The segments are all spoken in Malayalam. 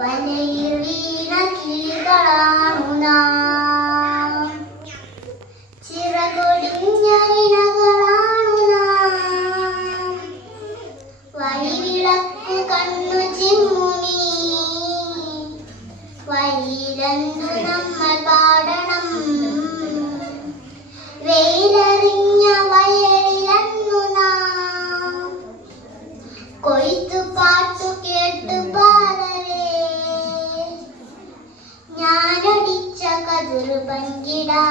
വനയിൽ വീണ കിളികളാണു നാം, ചിറകൊടിഞ്ഞ ഇണകളാണു നാം. വഴിവിളക്കു കണ്ണു ചിമ്മുനി വഴിയിലന്നു നമ്മൾ പാടണം. വെയിലറിഞ്ഞ വയലിലന്നു നാം കൊയ്ത്തു പാട്ടു കേട്ടു പാടവേ. ഞാനടിച്ച കതിർ പങ്കിടാ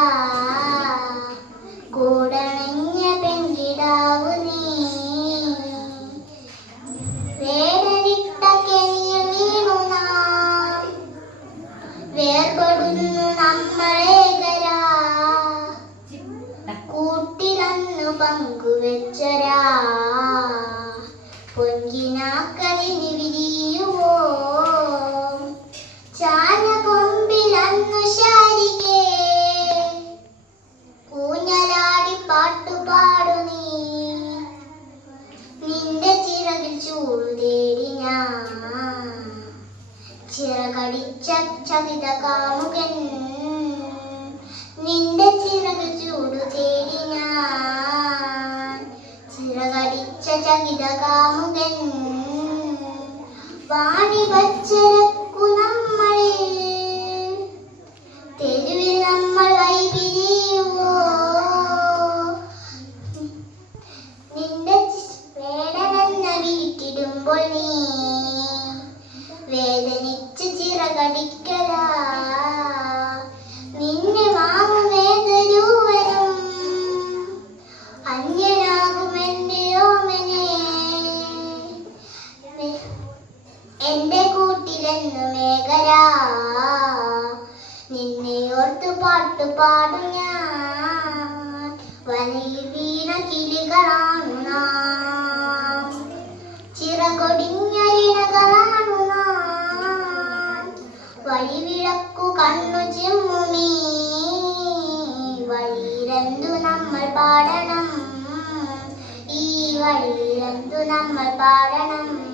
കൂടണഞ്ഞ പെങ്കിടാവു നീ. വേടനിട്ട കെണിയിൽ വീണു നാം വേർപെടുന്നു നമ്മളേകരാ. കൂട്ടിലന്നു പങ്കുവെച്ചരാ പൊൻകിനാക്കളിന് വിരിയുവോ. ചാനകൊമ്പിലന്നു ശാരികേ ഊഞ്ഞലാടി പാട്ടുപാടു നീ. നിന്റെ ചിറകിൽ ചൂടു തേടി ഞാൻ ചിറകടിച്ച ചകിത കാമുകൻ. നിന്റെ ചിറകിൽ ചൂടു തേടി ഞാൻ ചിറകടിച്ച ചകിത കാമുകൻ. വാടി വച്ചരക്കു നമ്മളിൽ തെരുവിൽ നമ്മൾ വൈപിരിയുവോ. നിന്റെ വേടനെന്ന വീട്ടിടുമ്പോൾ നീ വേദനിച്ച് ചിറകടിക്കലാ. നിന്നെ വാങ്ങുമേതൊരുവരും അന്യനാകുമെന്റെ ഓമനെ. എന്റെ കൂട്ടിലെന്നു മേഘരാ നിന്നെ ഓർത്തു പാട്ടു പാടും ഞാൻ. വനയിൽ വീണ കിളികളാണു നാം, ചിറകൊടിഞ്ഞ ഇണകളാണു നാം. വഴിവിളക്കു കണ്ണു ചിമ്മുമീ വഴിയിലെന്തു നമ്മൾ പാടണം. ഈ വഴിയിലെന്തു നമ്മൾ പാടണം.